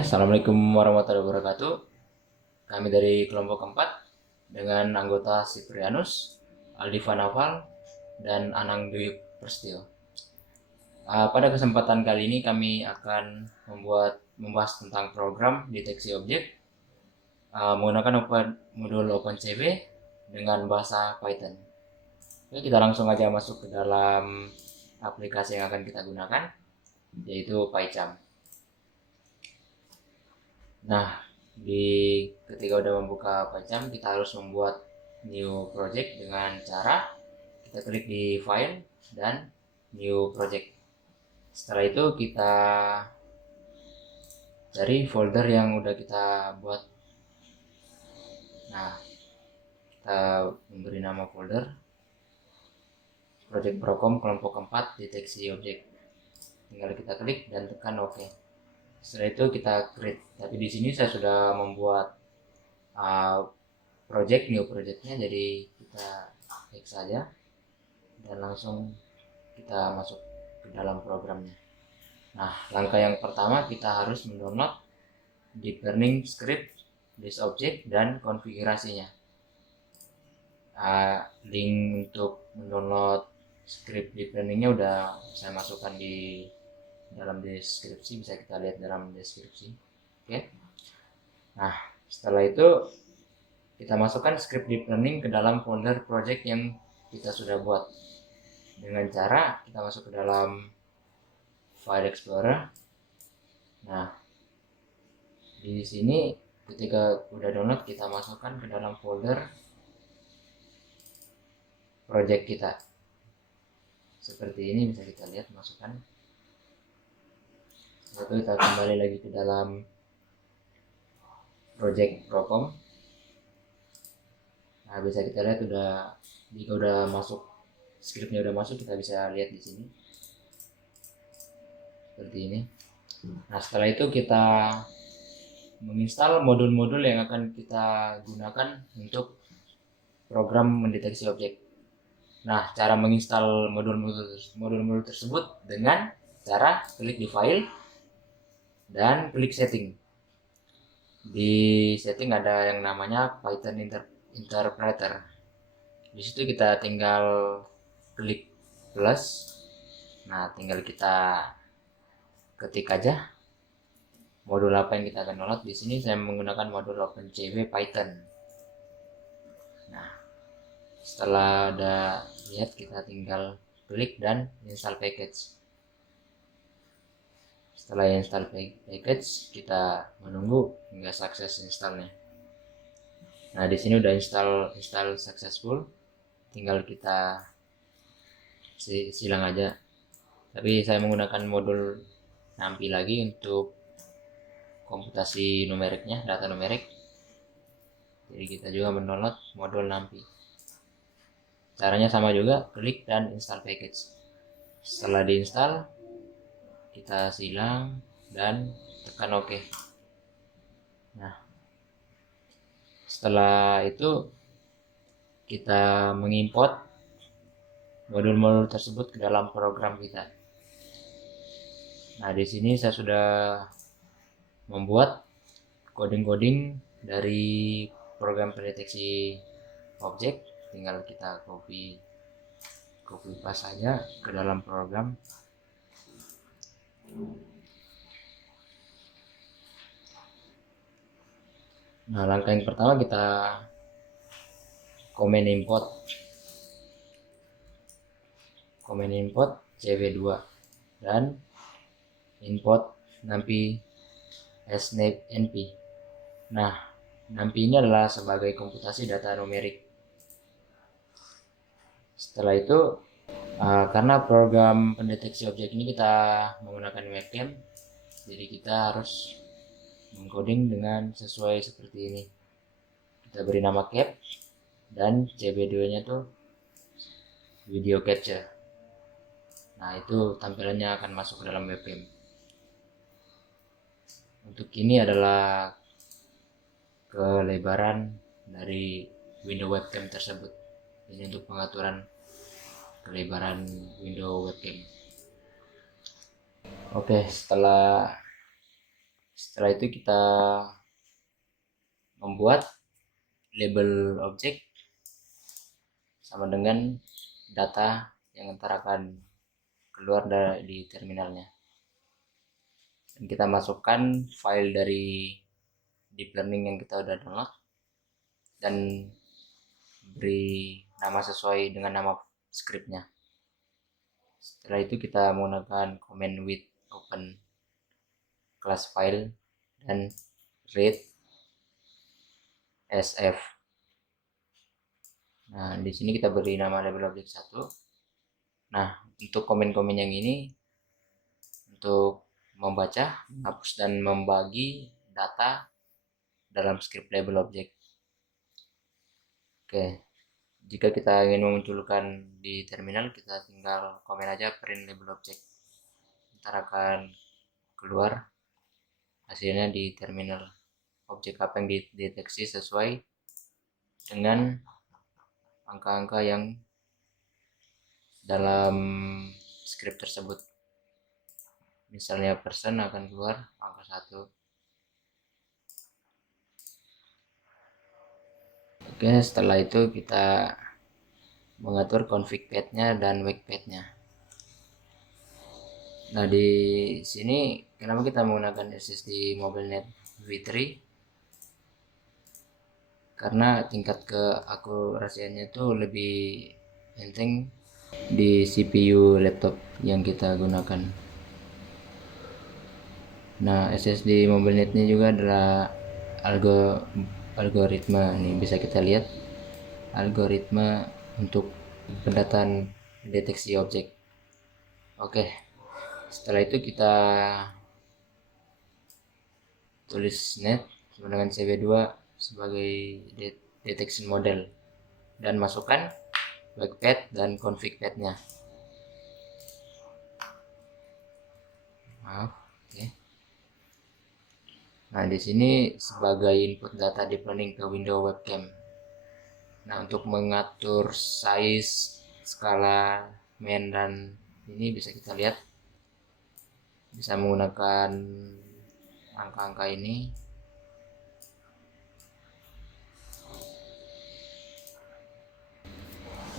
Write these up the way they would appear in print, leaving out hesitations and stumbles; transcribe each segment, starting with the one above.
Assalamualaikum warahmatullahi wabarakatuh. Kami dari kelompok keempat dengan anggota Siprianus, Aldi Naval, dan Anang Dwi Prestio. Pada kesempatan kali ini kami akan membahas tentang program deteksi objek menggunakan modul OpenCV dengan bahasa Python. Oke, kita langsung aja masuk ke dalam aplikasi yang akan kita gunakan, yaitu PyCharm. Nah, ketika udah membuka PyCharm, kita harus membuat new project dengan cara kita klik di file dan new project. Setelah itu kita cari folder yang udah kita buat. Nah, kita memberi nama folder Project Procom kelompok 4 deteksi objek. Tinggal kita klik dan tekan OK. Setelah itu kita create. Tapi di sini saya sudah membuat new projectnya, jadi kita klik saja dan langsung kita masuk ke dalam programnya. Nah, langkah yang pertama kita harus mendownload deep learning script, list object, dan konfigurasinya. Link untuk mendownload script deep learningnya udah saya masukkan di dalam deskripsi, bisa kita lihat dalam deskripsi. Oke. Nah, setelah itu kita masukkan script deep learning ke dalam folder project yang kita sudah buat dengan cara kita masuk ke dalam file explorer. Nah, di sini ketika udah download, kita masukkan ke dalam folder project kita. Seperti ini bisa kita lihat, masukkan. Lalu kita kembali lagi ke dalam project Procom. Nah, bisa kita lihat jika udah masuk, scriptnya udah masuk, kita bisa lihat di sini seperti ini. Nah, setelah itu kita menginstal modul-modul yang akan kita gunakan untuk program mendeteksi objek. Nah, cara menginstal modul-modul tersebut dengan cara klik di file dan klik setting. Di setting ada yang namanya Python Interpreter. Di situ kita tinggal klik plus. Nah, tinggal kita ketik aja modul apa yang kita akan download. Di sini saya menggunakan modul OpenCV Python. Nah, setelah udah lihat, kita tinggal klik dan install package. Setelah install package, kita menunggu hingga sukses installnya. Nah, di sini udah install successful. Tinggal kita silang aja. Tapi saya menggunakan modul NumPy lagi untuk komputasi numeriknya, data numerik. Jadi kita juga mendownload modul NumPy. Caranya sama juga, klik dan install package. Setelah diinstal, kita silang dan tekan OK. Nah, setelah itu kita mengimport modul-modul tersebut ke dalam program kita. Nah, di sini saya sudah membuat coding-coding dari program pendeteksi objek. Tinggal kita copy paste saja ke dalam program. Nah, langkah yang pertama kita komen import cv2 dan import NumPy snp. Nah, NumPy ini adalah sebagai komputasi data numerik. Setelah itu, karena program pendeteksi objek ini kita menggunakan webcam, jadi kita harus mengcoding dengan sesuai seperti ini. Kita beri nama cap dan cv2-nya tuh video capture. Nah, itu tampilannya akan masuk ke dalam webcam. Untuk ini adalah kelebaran dari window webcam tersebut. Ini untuk pengaturan kelebaran window webcam. Oke, setelah Setelah itu kita membuat label objek sama dengan data yang ntar akan keluar di terminalnya. Dan kita masukkan file dari deep learning yang kita udah download dan beri nama sesuai dengan nama scriptnya. Setelah itu kita menggunakan command with open class file dan read sf. Nah, di sini kita beri nama label objek 1. Nah, untuk komen-komen yang ini untuk membaca, menghapus dan membagi data dalam script label objek. Oke. Jika kita ingin memunculkan di terminal, kita tinggal komen aja print label object. Ntar akan keluar hasilnya di terminal. Objek apa yang dideteksi sesuai dengan angka-angka yang dalam script tersebut. Misalnya persen akan keluar angka 1. Oke, setelah itu kita mengatur config path-nya dan wake path-nya. Nah, di sini kenapa kita menggunakan SSD MobileNet V3? Karena tingkat keakurasiannya itu lebih penting di CPU laptop yang kita gunakan. Nah, SSD MobileNet-nya juga adalah algoritma. Nih bisa kita lihat algoritma untuk pendataan deteksi objek. Oke, setelah itu kita tulis net sama dengan CV2 sebagai detection model dan masukkan wake path dan config path-nya. Maaf, oke. Nah, di sini sebagai input data deep learning ke window webcam. Nah, untuk mengatur size, skala, main dan ini bisa kita lihat bisa menggunakan angka-angka ini.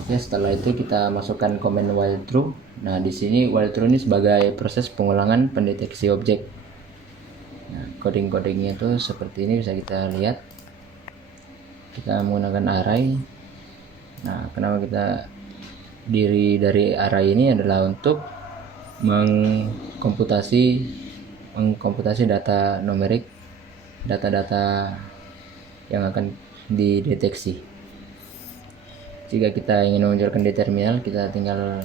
Oke, setelah itu kita masukkan command while true. Nah, di sini while true ini sebagai proses pengulangan pendeteksi objek. Nah, coding-codingnya itu seperti ini bisa kita lihat. Kita menggunakan array. Nah, kenapa kita dari array ini adalah untuk mengkomputasi data numerik, data-data yang akan dideteksi. Jika kita ingin memunculkan di terminal, kita tinggal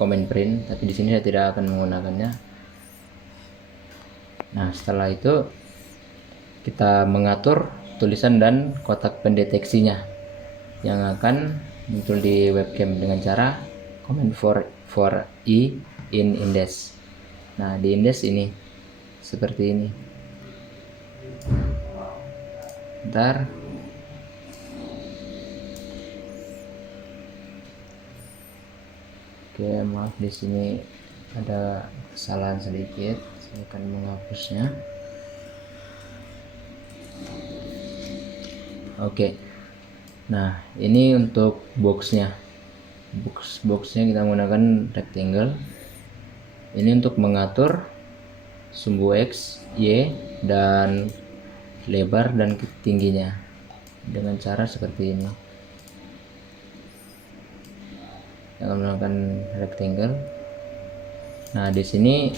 comment print, tapi di sini saya tidak akan menggunakannya. Nah, setelah itu kita mengatur tulisan dan kotak pendeteksinya yang akan muncul di webcam dengan cara comment for i in index. Nah, di index ini seperti ini. Ntar oke, maaf di sini ada kesalahan sedikit. Saya akan menghapusnya. Oke. Nah, ini untuk boxnya. Boxnya kita menggunakan rectangle. Ini untuk mengatur sumbu x, y, dan lebar dan tingginya dengan cara seperti ini. Kita menggunakan rectangle. Nah, di sini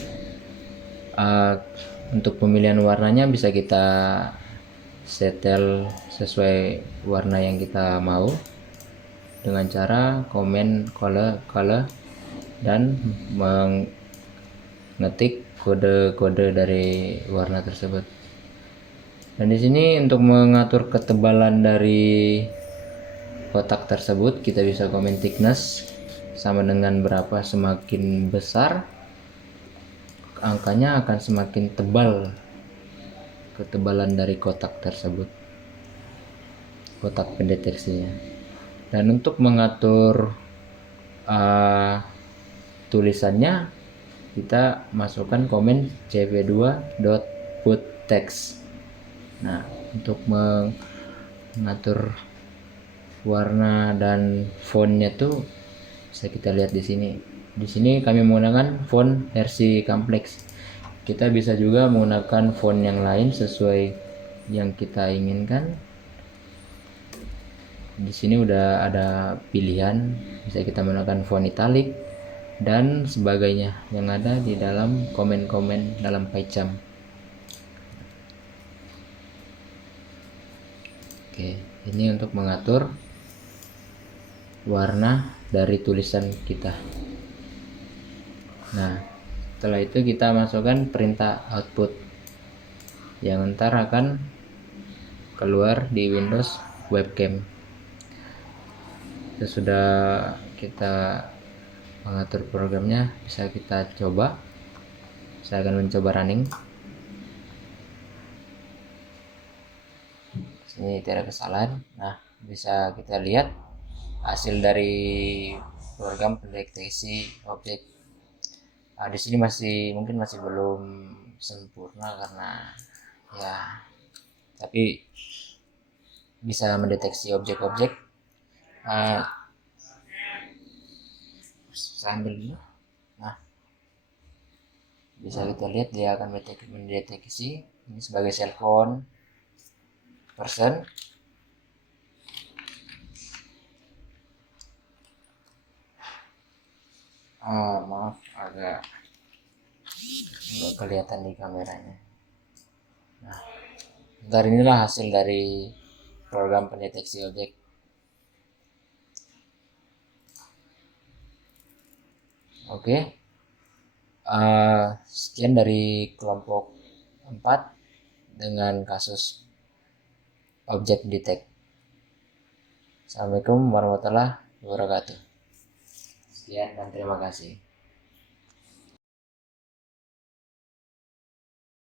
untuk pemilihan warnanya bisa kita setel sesuai warna yang kita mau dengan cara comment color dan mengetik kode-kode dari warna tersebut. Dan di sini untuk mengatur ketebalan dari kotak tersebut kita bisa comment thickness sama dengan berapa, semakin besar angkanya akan semakin tebal ketebalan dari kotak tersebut, kotak pendeteksinya. Dan untuk mengatur tulisannya kita masukkan komen cv2.put teks. Nah, untuk mengatur warna dan fontnya tuh bisa kita lihat di sini. Di sini kami menggunakan font versi kompleks. Kita bisa juga menggunakan font yang lain sesuai yang kita inginkan. Di sini udah ada pilihan, bisa kita menggunakan font italic dan sebagainya yang ada di dalam komen-komen dalam PyCharm. Oke, ini untuk mengatur warna dari tulisan kita. Nah, setelah itu kita masukkan perintah output yang ntar akan keluar di Windows Webcam. Sesudah kita mengatur programnya, bisa kita coba. Saya akan mencoba running. Ini tidak ada kesalahan. Nah, bisa kita lihat hasil dari program pendeteksi objek. Di sini mungkin masih belum sempurna karena ya, tapi bisa mendeteksi objek-objek. Sambil dulu. Nah, bisa kita lihat dia akan mendeteksi ini sebagai cell phone person. Maaf, agak nggak kelihatan di kameranya. Nah, dari inilah hasil dari program pendeteksi objek. Oke, sekian dari kelompok 4 dengan kasus objek detect. Assalamualaikum warahmatullahi wabarakatuh. Sekian dan terima kasih.